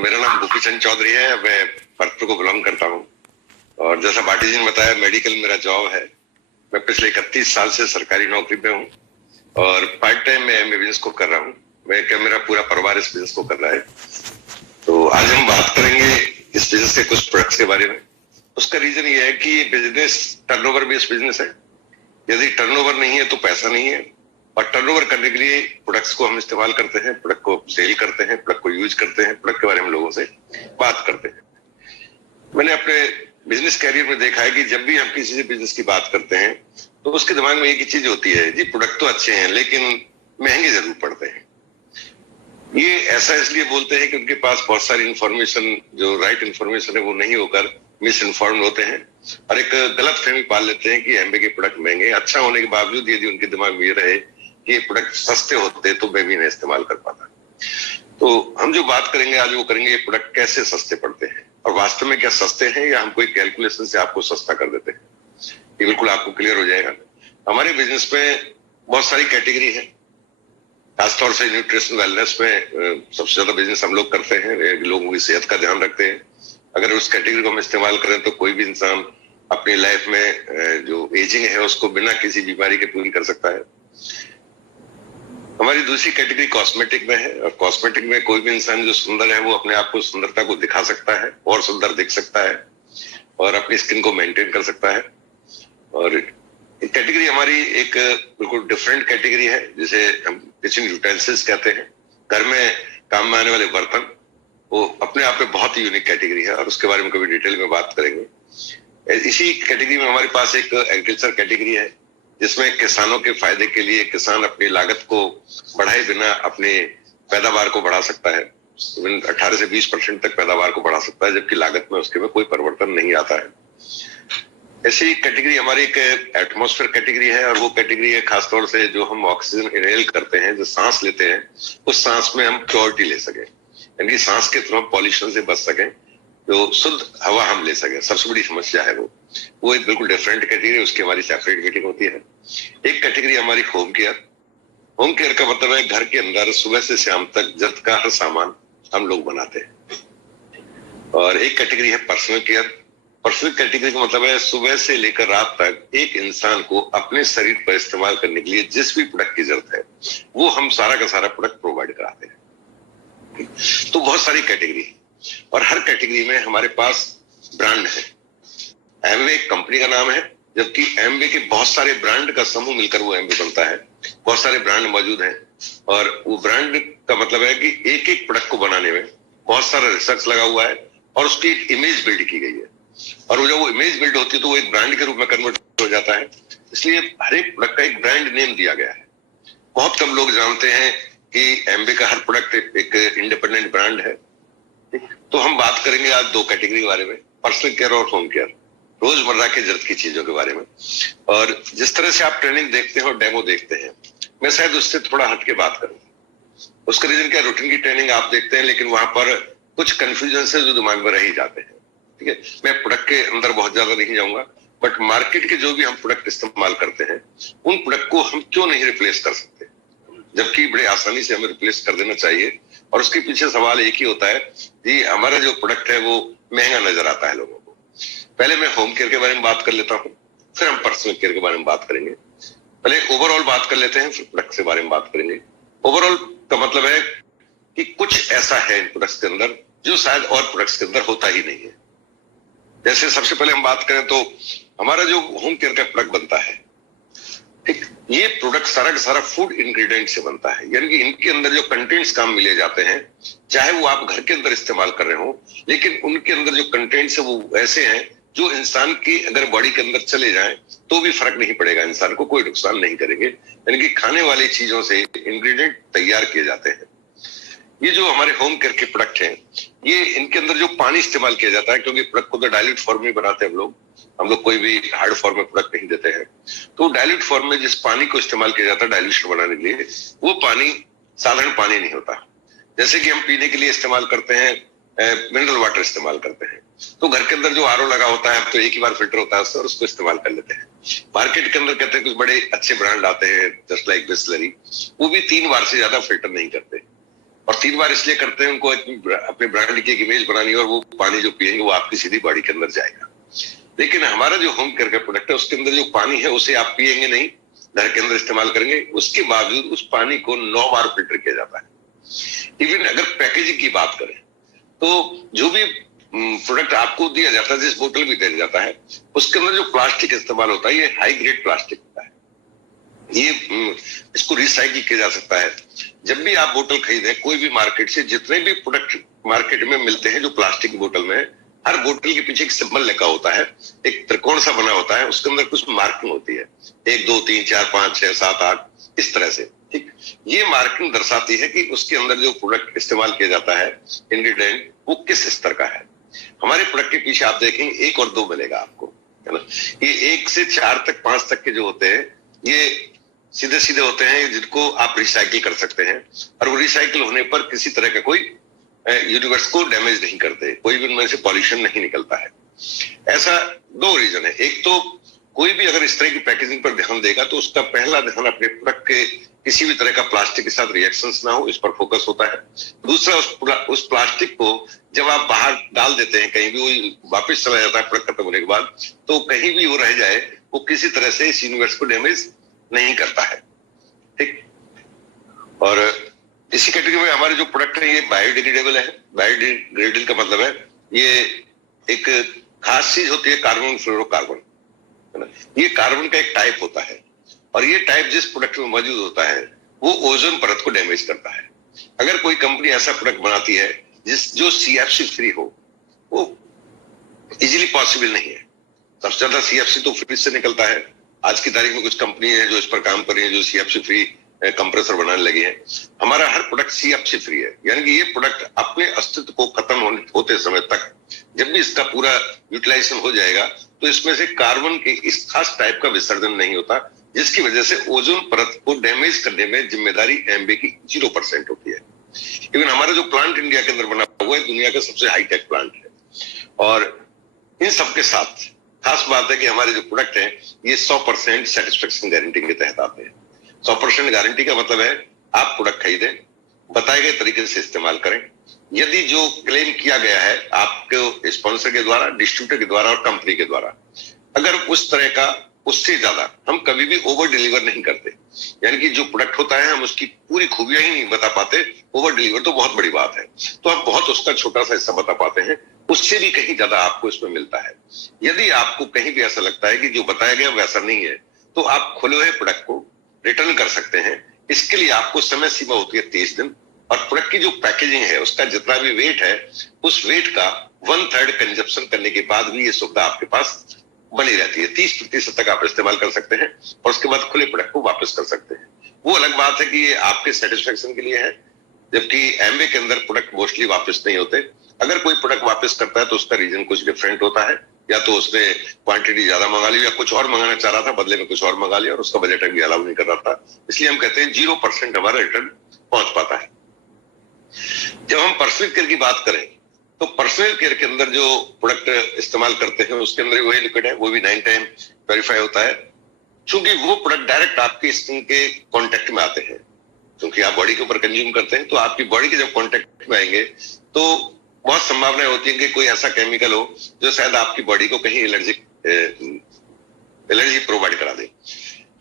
मेरा नाम गोपी चंद चौधरी है। मैं भरतपुर को बिलोंग करता हूँ और जैसा बाटी जी ने बताया, मेडिकल मेरा जॉब है। मैं पिछले 31 साल से सरकारी नौकरी पे हूँ और पार्ट टाइम में बिजनेस को कर रहा हूँ। मेरा पूरा परिवार इस बिजनेस को कर रहा है। तो आज हम बात करेंगे इस बिजनेस के कुछ प्रोडक्ट्स के बारे में। उसका रीजन ये है कि बिजनेस टर्नओवर बेस्ड बिजनेस है। यदि टर्नओवर नहीं है तो पैसा नहीं है, और टर्नओवर करने के लिए प्रोडक्ट्स को हम इस्तेमाल करते हैं, प्रोडक्ट को सेल करते हैं, प्रोडक्ट को यूज करते हैं, प्रोडक्ट के बारे में लोगों से बात करते हैं। मैंने अपने बिजनेस कैरियर में देखा है कि जब भी हम किसी से बिजनेस की बात करते हैं तो उसके दिमाग में एक ही चीज होती है, जी प्रोडक्ट तो अच्छे हैं लेकिन महंगे जरूर पड़ते हैं। ये ऐसा इसलिए बोलते हैं कि उनके पास बहुत सारी इंफॉर्मेशन, जो राइट इंफॉर्मेशन है वो नहीं होकर मिस इन्फॉर्म होते हैं और एक गलत फहमी पाल लेते हैं कि एमबे के प्रोडक्ट महंगे। अच्छा होने के बावजूद यदि उनके दिमाग में ये रहे कि ये प्रोडक्ट सस्ते होते तो मैं भी नहीं इस्तेमाल कर पाता। तो हम जो बात करेंगे आज वो करेंगे, ये प्रोडक्ट कैसे सस्ते पड़ते हैं और वास्तव में क्या सस्ते हैं या हम कोई कैलकुलेशन से आपको सस्ता कर देते हैं, ये बिल्कुल आपको क्लियर हो जाएगा। हमारे बिजनेस में बहुत सारी कैटेगरी है, खासतौर से न्यूट्रिशन वेलनेस में सबसे ज्यादा बिजनेस हम लोग करते हैं। लोगों की सेहत का ध्यान रखते हैं। अगर उस कैटेगरी को हम इस्तेमाल करें तो कोई भी इंसान अपनी लाइफ में जो एजिंग है उसको बिना किसी बीमारी के पूरी कर सकता है। हमारी दूसरी कैटेगरी कॉस्मेटिक में है, और कॉस्मेटिक में कोई भी इंसान जो सुंदर है वो अपने आप को सुंदरता को दिखा सकता है और सुंदर दिख सकता है और अपनी स्किन को मेंटेन कर सकता है। और कैटेगरी हमारी एक बिल्कुल डिफरेंट कैटेगरी है, जिसे हम किचन यूटेंसिल्स कहते हैं। घर में काम में आने वाले बर्तन, वो अपने आप में बहुत ही यूनिक कैटेगरी है और उसके बारे में कभी डिटेल में बात करेंगे। इसी कैटेगरी में हमारे पास एक एग्रीकल्चर कैटेगरी है, जिसमें किसानों के फायदे के लिए किसान अपनी लागत को बढ़ाए बिना अपनी पैदावार को बढ़ा सकता है। 18 से 20% तक पैदावार को बढ़ा सकता है, जबकि लागत में उसके में कोई परिवर्तन नहीं आता है। ऐसी कैटेगरी हमारी एक एटमॉस्फेयर कैटेगरी है, और वो कैटेगरी है खासतौर से जो हम ऑक्सीजन इनहेल करते हैं, जो सांस लेते हैं, उस सांस में हम प्योरिटी ले सके, यानी सांस के थ्रू हम पॉल्यूशन से बच सके, जो शुद्ध हवा हम ले सके। सबसे बड़ी समस्या है वो एक बिल्कुल डिफरेंट कैटेगरी है, उसकी हमारी सेपरेट मीटिंग होती है। एक कैटेगरी हमारी होम केयर। होम केयर का मतलब है घर के अंदर सुबह से शाम तक जरूरत का हर सामान हम लोग बनाते हैं। और एक कैटेगरी है पर्सनल केयर। पर्सनल कैटेगरी का मतलब है सुबह से लेकर रात तक एक इंसान को अपने शरीर पर इस्तेमाल करने के लिए जिस भी प्रोडक्ट की जरूरत है वो हम सारा का सारा प्रोडक्ट प्रोवाइड कराते हैं। तो बहुत सारी कैटेगरी है और हर कैटेगरी में हमारे पास ब्रांड है। एमवे एक कंपनी का नाम है, जबकि एमवे के बहुत सारे ब्रांड का समूह मिलकर वो एमवे बनता है। बहुत सारे ब्रांड मौजूद हैं और वो ब्रांड का मतलब है कि एक एक प्रोडक्ट को बनाने में बहुत सारा रिसर्च लगा हुआ है और उसकी एक इमेज बिल्ड की गई है, और वो जब वो इमेज बिल्ड होती है तो वो एक ब्रांड के रूप में कन्वर्ट हो जाता है। इसलिए हर एक प्रोडक्ट का एक ब्रांड नेम दिया गया है। बहुत कम लोग जानते हैं कि एमवे का हर प्रोडक्ट एक इंडिपेंडेंट ब्रांड है। तो हम बात करेंगे आज दो कैटेगरी के बारे में, पर्सनल केयर और होम केयर, रोजमर्रा की जरूरत की चीजों के बारे में। और जिस तरह से आप ट्रेनिंग देखते हैं और डेमो देखते हैं, मैं शायद उससे थोड़ा हटके बात करूं। उसका रीजन क्या, रूटीन की ट्रेनिंग आप देखते हैं लेकिन वहां पर कुछ कंफ्यूजन से जो दिमाग में रह ही जाते हैं। ठीक है, मैं प्रोडक्ट के अंदर बहुत ज्यादा नहीं जाऊंगा, बट मार्केट के जो भी हम प्रोडक्ट इस्तेमाल करते हैं उन प्रोडक्ट को हम क्यों नहीं रिप्लेस कर सकते, जबकि बड़े आसानी से हमें रिप्लेस कर देना चाहिए। और उसके पीछे सवाल एक ही होता है, जी हमारा जो प्रोडक्ट है वो महंगा नजर आता है लोगों को। पहले मैं होम केयर के बारे में बात कर लेता हूँ, फिर हम पर्सनल केयर के बारे में बात करेंगे। पहले ओवरऑल बात कर लेते हैं, फिर प्रोडक्ट के बारे में बात करेंगे। ओवरऑल का मतलब है कि कुछ ऐसा है इन प्रोडक्ट्स के अंदर जो शायद और प्रोडक्ट्स के अंदर होता ही नहीं है। जैसे सबसे पहले हम बात करें तो हमारा जो होम केयर का प्रोडक्ट बनता है, ठीक, ये प्रोडक्ट सारा का सारा फूड इंग्रेडिएंट से बनता है, यानी कि इनके अंदर जो कंटेंट्स काम मिले जाते हैं, चाहे वो आप घर के अंदर इस्तेमाल कर रहे हो, लेकिन उनके अंदर जो कंटेंट्स है वो ऐसे हैं जो इंसान की अगर बॉडी के अंदर चले जाएं तो भी फर्क नहीं पड़ेगा, इंसान को कोई नुकसान नहीं करेंगे। यानी कि खाने वाली चीजों से इंग्रेडिएंट तैयार किए जाते हैं। ये जो हमारे होम केयर के प्रोडक्ट हैं, ये इनके अंदर जो पानी इस्तेमाल किया जाता है, क्योंकि प्रोडक्ट को तो डाइल्यूट फॉर्म में बनाते हैं हम लोग कोई भी हार्ड फॉर्म में प्रोडक्ट नहीं देते हैं। तो डाइल्यूट फॉर्म में जिस पानी को इस्तेमाल किया जाता है डाइल्यूशन बनाने के लिए, वो पानी साधारण पानी नहीं होता। जैसे कि हम पीने के लिए इस्तेमाल करते हैं, मिनरल वाटर इस्तेमाल करते हैं, तो घर के अंदर जो आरओ लगा होता है अब तो एक ही बार फिल्टर होता है उससे, और उसको इस्तेमाल कर लेते हैं। मार्केट के अंदर कहते हैं कुछ बड़े अच्छे ब्रांड आते हैं जस्ट लाइक बिसलरी, वो भी 3 बार से ज्यादा फिल्टर नहीं करते। और 3 बार इसलिए करते हैं, उनको अपने ब्रांड की एक इमेज बनानी है, और वो पानी जो पिएंगे वो आपकी सीधी बॉडी के अंदर जाएगा। लेकिन हमारा जो होम केयर का प्रोडक्ट है उसके अंदर जो पानी है उसे आप पिएंगे नहीं, घर के अंदर इस्तेमाल करेंगे, उसके बावजूद उस पानी को 9 बार फिल्टर किया जाता है। इवन अगर पैकेजिंग की बात करें तो जो भी प्रोडक्ट आपको दिया जाता है, जिस बोतल भी दिया जाता है, उसके अंदर जो प्लास्टिक इस्तेमाल होता है ये हाई ग्रेड प्लास्टिक होता है। ये इसको रिसाइकिल किया जा सकता है। जब भी आप बोतल खरीदें कोई भी मार्केट से, जितने भी प्रोडक्ट मार्केट में मिलते हैं जो प्लास्टिक की बोतल में है, हर बोतल के पीछे एक सिंबल लिखा होता है, एक त्रिकोण सा बना होता है, उसके अंदर कुछ मार्किंग होती है, 1 2 3 4 5 6 7 8 इस तरह से। ठीक, ये मार्किंग दर्शाती है कि उसके अंदर जो प्रोडक्ट इस्तेमाल किया जाता है, इंग्रेडिएंट, वो किस स्तर का है। हमारे प्रोडक्ट के पीछे आप देखेंगे 1 और 2 मिलेगा आपको, है ना। ये 1 से 4 तक 5 तक के जो होते हैं ये सीधे सीधे होते हैं, जिनको आप रिसाइकिल कर सकते हैं, और वो रिसाइकिल होने पर किसी तरह का कोई यूनिवर्स को डैमेज नहीं करते, कोई भी उनमें से पॉल्यूशन नहीं निकलता है। ऐसा 2 रीजन है। एक तो कोई भी अगर इस तरह की पैकेजिंग पर ध्यान देगा तो उसका पहला ध्यान अपने प्रोडक्ट के किसी भी तरह का प्लास्टिक के साथ रिएक्शंस ना हो, इस पर फोकस होता है। दूसरा, उस प्लास्टिक को जब आप बाहर डाल देते हैं कहीं भी, वो वापस चला जाता है प्रोडक्ट खत्म होने के बाद, तो कहीं भी वो रह जाए वो किसी तरह से इस यूनिवर्स को डैमेज नहीं करता है। ठीक, और इसी कैटेगरी में हमारे जो प्रोडक्ट है ये बायोडिग्रेडेबल है। बायोडिग्रेडेबल का मतलब है ये एक खास चीज होती है, कार्बन फ्लोरोकार्बन, है ना। ये कार्बन का एक टाइप होता है, और ये टाइप जिस प्रोडक्ट में मौजूद होता है वो ओजोन परत को डैमेज करता है। अगर कोई कंपनी ऐसा प्रोडक्ट बनाती है जो सीएफसी फ्री हो, वो इजीली पॉसिबल नहीं है। सबसे ज्यादा सीएफसी तो फ्रिज से निकलता है। आज की तारीख में कुछ कंपनी है जो इस पर काम कर रही है, जो सीएफसी फ्री कंप्रेसर बनाने लगी है। हमारा हर प्रोडक्ट सीएफसी फ्री है, यानी कि ये प्रोडक्ट अपने अस्तित्व को खत्म होते समय तक, जब भी इसका पूरा यूटिलाइजेशन हो जाएगा, तो इसमें से कार्बन के इस खास टाइप का विसर्जन नहीं होता, जिसकी वजह से ओजोन परत को डैमेज करने में जिम्मेदारी एमबे की 0% होती है। इवन हमारा जो प्लांट इंडिया के अंदर बना हुआ है दुनिया का सबसे हाईटेक प्लांट है, और इन सबके साथ खास बात है कि हमारे जो प्रोडक्ट हैं ये 100% सेटिस्फेक्शन गारंटी के तहत आते हैं। 100% गारंटी का मतलब है आप प्रोडक्ट खरीदें, बताए गए तरीके से इस्तेमाल करें। यदि जो क्लेम किया गया है आपके स्पॉन्सर के द्वारा, डिस्ट्रीब्यूटर के द्वारा और कंपनी के द्वारा, अगर उस तरह का उससे ज्यादा हम कभी भी ओवर डिलीवर नहीं करते, यानी कि जो प्रोडक्ट होता है हम उसकी पूरी खूबियां ही नहीं बता पाते, ओवर डिलीवर तो बहुत बड़ी बात है, तो हम बहुत उसका छोटा सा हिस्सा बता पाते हैं, उससे भी कहीं ज्यादा आपको इसमें मिलता है। यदि आपको कहीं भी ऐसा लगता है कि जो बताया गया वैसा नहीं है, तो आप खुले हुए प्रोडक्ट को रिटर्न कर सकते हैं। इसके लिए आपको समय सीमा होती है 30 दिन, और प्रोडक्ट की जो पैकेजिंग है उसका जितना भी वेट है उस वेट का 1/3 कंजप्शन करने के बाद भी ये सुविधा आपके पास बनी रहती है। 30% तक आप इस्तेमाल कर सकते हैं और उसके बाद खुले प्रोडक्ट को वापस कर सकते हैं। वो अलग बात है कि ये आपके सेटिस्फेक्शन के लिए है, जबकि एमबे के अंदर प्रोडक्ट मोस्टली वापस नहीं होते। अगर कोई प्रोडक्ट वापस करता है तो उसका रीजन कुछ डिफरेंट होता है, या तो उसने क्वांटिटी ज्यादा मंगा ली, या कुछ और मंगाना चाह रहा था बदले में कुछ और मंगा लिया, और उसका बजट भी अलाउ नहीं कर रहा था। इसलिए हम कहते हैं 0% हमारा रिटर्न पहुंच पाता है। जब हम पर्सनल केयर की बात करें तो पर्सनल केयर के अंदर जो प्रोडक्ट इस्तेमाल करते हैं उसके अंदर वही लिक्विड है, वो भी 9 टाइम प्योरीफाई होता है। चूंकि वो प्रोडक्ट डायरेक्ट आपकी स्किन के कांटेक्ट में आते हैं, क्योंकि आप बॉडी के ऊपर कंज्यूम करते हैं, तो आपकी बॉडी के जब कांटेक्ट में आएंगे तो बहुत संभावनाएं होती है कि कोई ऐसा केमिकल हो जो शायद आपकी बॉडी को कहीं एलर्जी प्रोवाइड करा दे।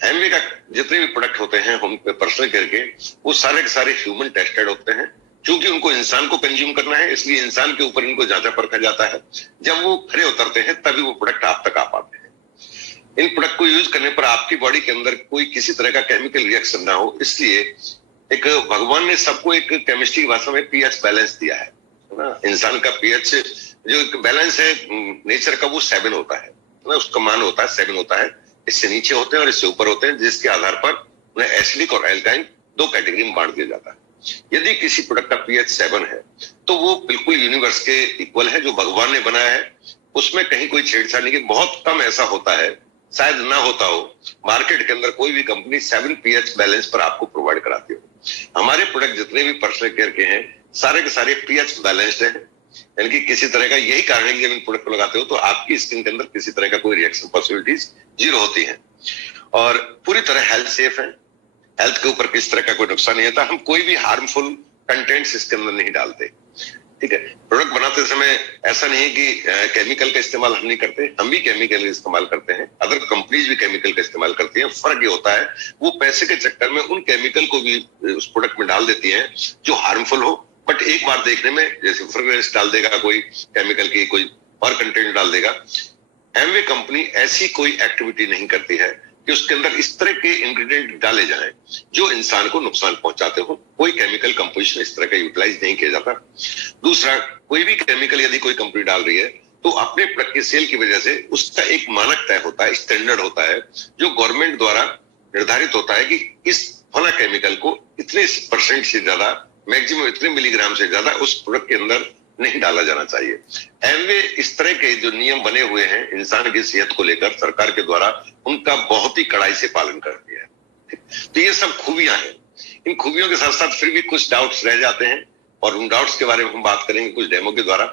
एमवे का जितने भी प्रोडक्ट होते हैं हम पर्सनल केयर के, वो सारे के सारे ह्यूमन टेस्टेड होते हैं। क्योंकि उनको इंसान को कंज्यूम करना है, इसलिए इंसान के ऊपर इनको जांचा परखा जाता है। जब वो खरे उतरते हैं तभी वो प्रोडक्ट आप तक आ पाते हैं। इन प्रोडक्ट को यूज करने पर आपकी बॉडी के अंदर कोई किसी तरह का केमिकल रिएक्शन ना हो, इसलिए एक भगवान ने सबको एक केमिस्ट्री की भाषा में पीएच बैलेंस दिया है ना। इंसान का पीएच जो बैलेंस है नेचर का, वो 7 होता है ना, उसका मान होता है 7 होता है। इससे नीचे होते हैं और इससे ऊपर होते हैं, जिसके आधार पर उन्हें एसिडिक और एल्काइन 2 कैटेगरी में बांट दिया जाता है। यदि किसी प्रोडक्ट का पीएच 7 है तो वो बिल्कुल यूनिवर्स के इक्वल है जो भगवान ने बनाया है, उसमें कहीं कोई छेड़छाड़ नहीं। बहुत कम ऐसा होता है, शायद ना होता हो, मार्केट के अंदर कोई भी कंपनी 7 पीएच बैलेंस पर आपको प्रोवाइड कराती हो। हमारे प्रोडक्ट जितने भी पर्सनल केयर के हैं सारे के सारे पीएच बैलेंस्ड है, यानी कि किसी तरह का, यही कारण है कि जब इन प्रोडक्ट को लगाते हो तो आपकी स्किन के अंदर किसी तरह का कोई रिएक्शन पॉसिबिलिटीज 0 होती है, और पूरी तरह हेल्थ सेफ है। हेल्थ के ऊपर किस तरह का कोई नुकसान नहीं होता। हम कोई भी हार्मफुल कंटेंट्स इसके अंदर नहीं डालते। ठीक है, प्रोडक्ट बनाते समय ऐसा नहीं है कि केमिकल का इस्तेमाल हम नहीं करते, हम भी केमिकल इस्तेमाल करते हैं, अदर कंपनीज भी केमिकल का इस्तेमाल करती हैं। फर्क ये होता है वो पैसे के चक्कर में उन केमिकल को भी उस प्रोडक्ट में डाल देती हैं जो हार्मफुल हो, बट एक बार देखने में, जैसे फ्रेग्रेंस डाल देगा कोई केमिकल की, कोई और कंटेंट डाल देगा। एमवे कंपनी ऐसी कोई एक्टिविटी नहीं करती है कि उसके अंदर इस तरह के इंग्रेडिएंट डाले जाएं जो इंसान को नुकसान पहुंचाते हो। कोई केमिकल कंपोजिशन इस तरह का यूटिलाइज नहीं किया जाता। दूसरा, कोई भी केमिकल यदि कोई कंपनी डाल रही है तो अपने प्रोडक्ट की सेल की वजह से उसका एक मानक तय होता है, स्टैंडर्ड होता है, जो गवर्नमेंट द्वारा निर्धारित होता है कि इस फला केमिकल को इतने % से ज्यादा, मैक्सिमम इतने मिलीग्राम से ज्यादा उस प्रोडक्ट के अंदर नहीं डाला जाना चाहिए। एमवे इस तरह के जो नियम बने हुए हैं इंसान की सेहत को लेकर सरकार के द्वारा, उनका बहुत ही कड़ाई से पालन करती है। तो ये सब खूबियां हैं। इन खूबियों के साथ साथ फिर भी कुछ डाउट्स रह जाते हैं और उन डाउट्स के बारे में हम बात करेंगे कुछ डेमो के द्वारा।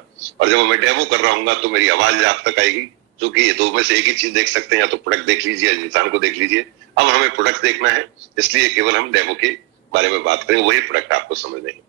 और जब मैं डेमो कर रहा हूँ तो मेरी आवाज आप तक आएगी, क्योंकि ये दो में से एक ही चीज देख सकते हैं, या तो प्रोडक्ट देख लीजिए या इंसान को देख लीजिए। अब हमें प्रोडक्ट देखना है, इसलिए केवल हम डेमो के बारे में बात करेंगे, वही प्रोडक्ट आपको समझ नहीं।